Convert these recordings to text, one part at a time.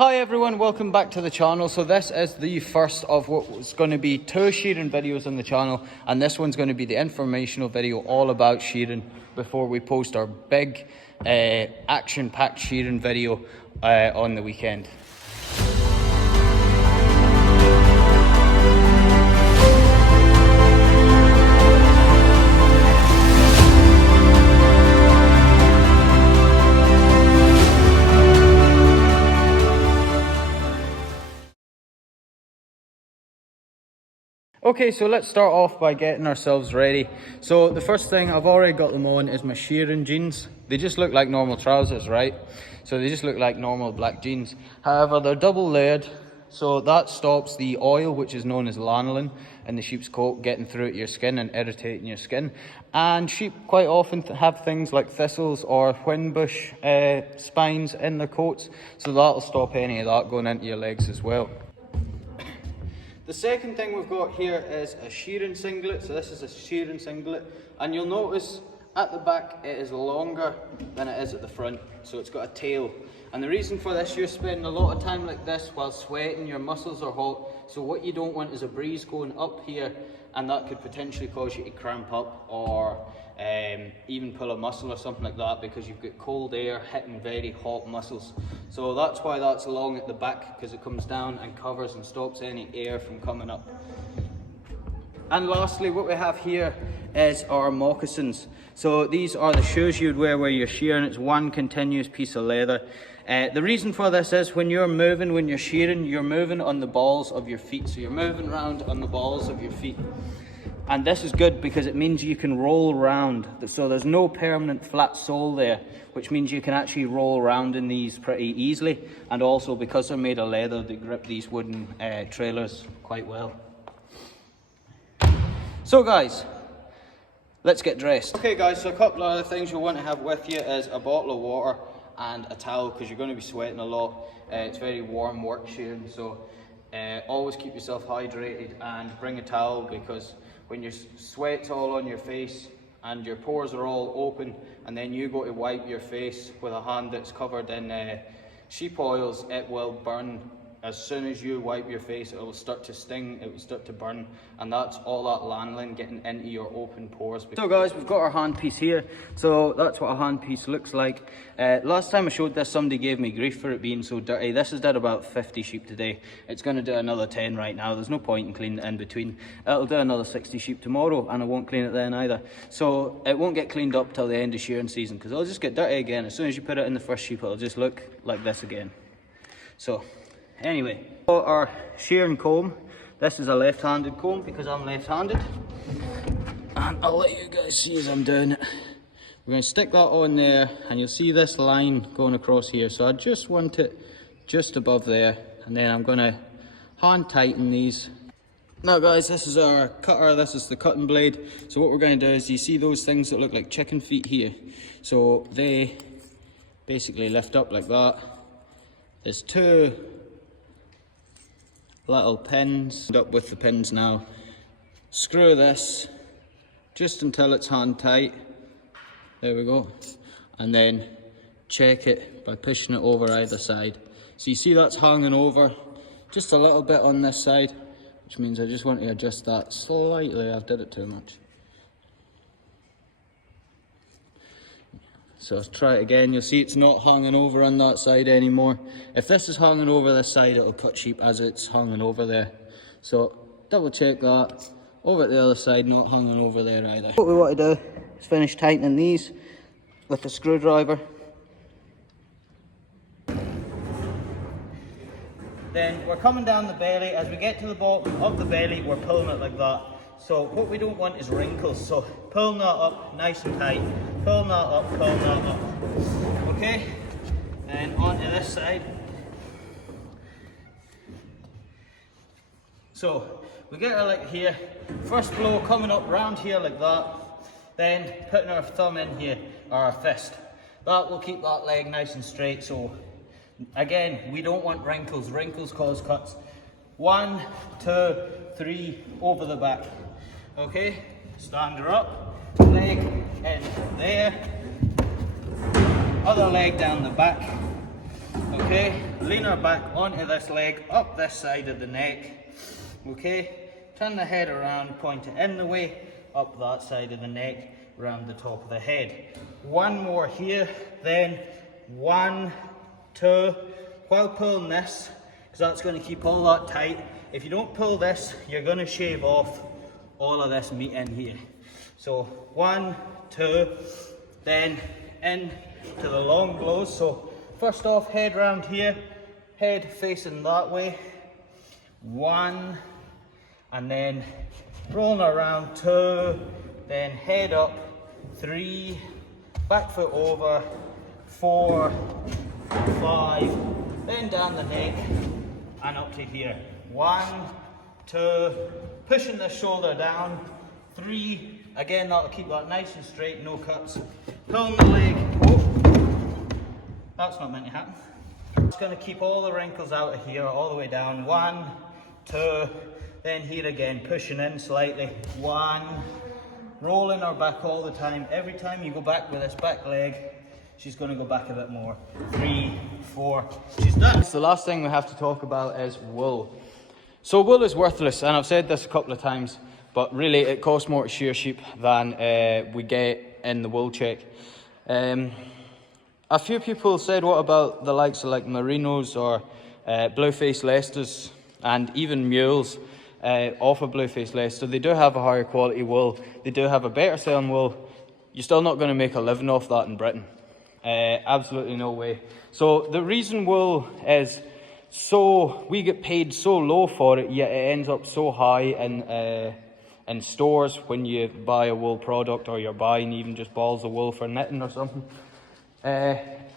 Hi everyone, welcome back to the channel. So this is the first of what was going to be 2 shearing videos on the channel, and this one's going to be the informational video all about shearing before we post our big action-packed shearing video on the weekend. Okay, so let's start off by getting ourselves ready. So the first thing, I've already got them on, is my shearing jeans. They just look like normal trousers, right? So they just look like normal black jeans. However, they're double layered, so that stops the oil, which is known as lanolin, in the sheep's coat getting through to your skin and irritating your skin. And sheep quite often have things like thistles or whinbush spines in their coats, so that'll stop any of that going into your legs as well. The second thing we've got here is a shearing singlet. So this is a shearing singlet, and you'll notice at the back it is longer than it is at the front, so it's got a tail. And the reason for this, you're spending a lot of time like this while sweating, your muscles are hot, so what you don't want is a breeze going up here, and that could potentially cause you to cramp up or even pull a muscle or something like that, because you've got cold air hitting very hot muscles. So that's why that's long at the back, because it comes down and covers and stops any air from coming up. And lastly, what we have here is our moccasins. So these are the shoes you'd wear where you're shearing. It's one continuous piece of leather. The reason for this is when you're moving, when you're shearing, you're moving on the balls of your feet. So you're moving around on the balls of your feet. And this is good because it means you can roll around. So there's no permanent flat sole there, which means you can actually roll around in these pretty easily. And also, because they're made of leather, they grip these wooden trailers quite well. So guys, let's get dressed. Okay guys, so a couple of other things you'll want to have with you is a bottle of water and a towel, because you're going to be sweating a lot. It's very warm work shearing, so always keep yourself hydrated, and bring a towel, because when your sweat's all on your face and your pores are all open, and then you go to wipe your face with a hand that's covered in sheep oils, it will burn. As soon as you wipe your face, it will start to sting, it will start to burn, and that's all that lanolin getting into your open pores. So guys, we've got our handpiece here. So that's what a handpiece looks like. Last time I showed this, somebody gave me grief for it being so dirty. This has did about 50 sheep today. It's going to do another 10 right now. There's no point in cleaning it in between. It'll do another 60 sheep tomorrow, and I won't clean it then either. So it won't get cleaned up till the end of shearing season, because it'll just get dirty again. As soon as you put it in the first sheep, it'll just look like this again. So anyway, our shearing comb. This is a left-handed comb because I'm left-handed, and I'll let you guys see as I'm doing it. We're going to stick that on there, and you'll see this line going across here. So I just want it just above there, and then I'm going to hand tighten these. Now guys, this is our cutter, this is the cutting blade. So what we're going to do is, you see those things that look like chicken feet here? So they basically lift up like that. There's 2 little pins. Up with the pins now. Screw this just until it's hand tight. There we go. And then check it by pushing it over either side. So you see that's hanging over just a little bit on this side, which means I just want to adjust that slightly. I've did it too much. So let's try it again. You'll see it's not hanging over on that side anymore. If this is hanging over this side, it'll cut sheep as it's hanging over there. So double check that. Over at the other side, not hanging over there either. What we want to do is finish tightening these with a screwdriver. Then we're coming down the belly. As we get to the bottom of the belly, we're pulling it like that. So what we don't want is wrinkles, so pulling that up nice and tight, pulling that up, pulling that up. Okay, and onto this side. So we get our leg here, first blow coming up round here like that, then putting our thumb in here, or our fist. That will keep that leg nice and straight. So again, we don't want wrinkles. Wrinkles cause cuts. 1, 2, 3 over the back. Okay, stand her up, leg in there, other leg down the back, Okay, lean her back onto this leg, up this side of the neck. Okay, turn the head around, point it in the way, up that side of the neck, round the top of the head. One more here, then 1, 2, while pulling this, because that's going to keep all that tight. If you don't pull this, you're going to shave off all of this meat in here. So 1, 2, then in to the long blows. So first off, head round here, head facing that way. 1, and then rolling around 2, then head up 3, back foot over 4, 5, then down the neck and up to here. 1, 2, pushing the shoulder down. 3, again that'll keep that nice and straight, no cuts. Pulling the leg. Oh, that's not meant to happen. It's going to keep all the wrinkles out of here, all the way down. 1, 2, then here again, pushing in slightly. 1, rolling her back all the time. Every time you go back with this back leg, she's going to go back a bit more. 3, 4, she's done. The last thing we have to talk about is wool. So wool is worthless, and I've said this a couple of times, but really it costs more to shear sheep than we get in the wool check. A few people said, what about the likes of like Merinos or blue-faced Leicesters and even mules off of blue-faced Leicester? They do have a higher quality wool, they do have a better selling wool. You're still not going to make a living off that in Britain. Absolutely no way. So the reason wool is we get paid so low for it, yet it ends up so high in stores when you buy a wool product, or you're buying even just balls of wool for knitting or something. It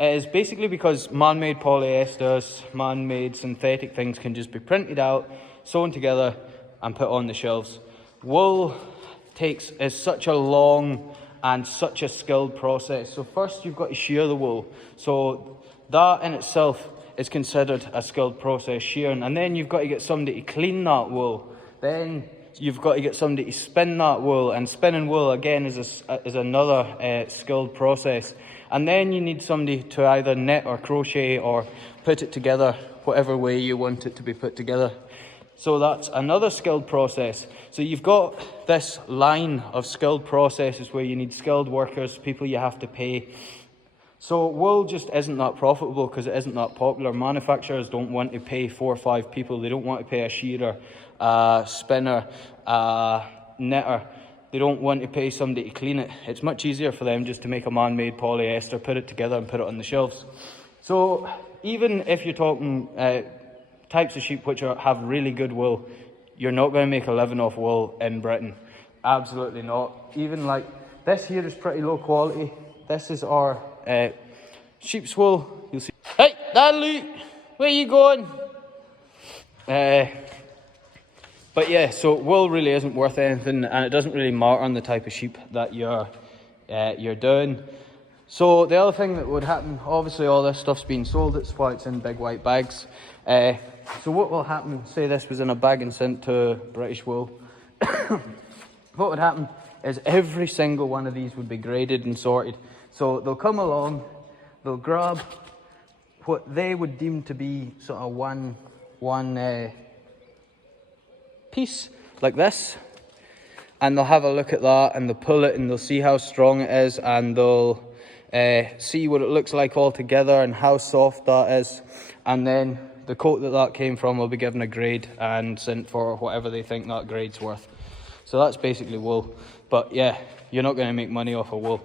is basically because man-made polyesters, man-made synthetic things can just be printed out, sewn together and put on the shelves. Wool is such a long and such a skilled process. So first you've got to shear the wool. So that in itself is considered a skilled process, shearing. And then you've got to get somebody to clean that wool. Then you've got to get somebody to spin that wool, and spinning wool again is another skilled process. And then you need somebody to either knit or crochet or put it together whatever way you want it to be put together. So that's another skilled process. So you've got this line of skilled processes where you need skilled workers, people you have to pay. So wool just isn't that profitable because it isn't that popular. Manufacturers don't want to pay 4 or 5 people. They don't want to pay a shearer, a spinner, a knitter. They don't want to pay somebody to clean it. It's much easier for them just to make a man-made polyester, put it together and put it on the shelves. So even if you're talking types of sheep which have really good wool, you're not going to make a living off wool in Britain. Absolutely not. Even like this here is pretty low quality. This is our sheep's wool. You'll see. Hey, Dad, where are you going? But yeah, so wool really isn't worth anything, and it doesn't really matter on the type of sheep that you're doing. So the other thing that would happen, obviously all this stuff's being sold, that's why it's in big white bags. So what will happen, say this was in a bag and sent to British Wool, what would happen is every single one of these would be graded and sorted. So they'll come along, they'll grab what they would deem to be sort of one piece like this, and they'll have a look at that and they'll pull it and they'll see how strong it is, and they'll see what it looks like all together and how soft that is, and then the coat that came from will be given a grade and sent for whatever they think that grade's worth. So that's basically wool. But yeah, you're not going to make money off of wool.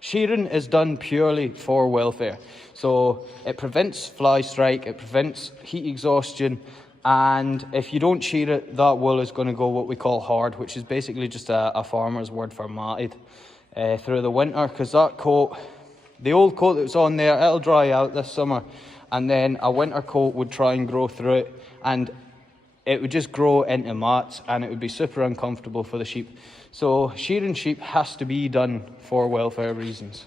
Shearing is done purely for welfare. So it prevents fly strike, it prevents heat exhaustion, and if you don't shear it, that wool is going to go what we call hard, which is basically just a farmer's word for matted through the winter, because that coat, the old coat that was on there, it'll dry out this summer, and then a winter coat would try and grow through it, and it would just grow into mats, and it would be super uncomfortable for the sheep. So shearing sheep has to be done for welfare reasons.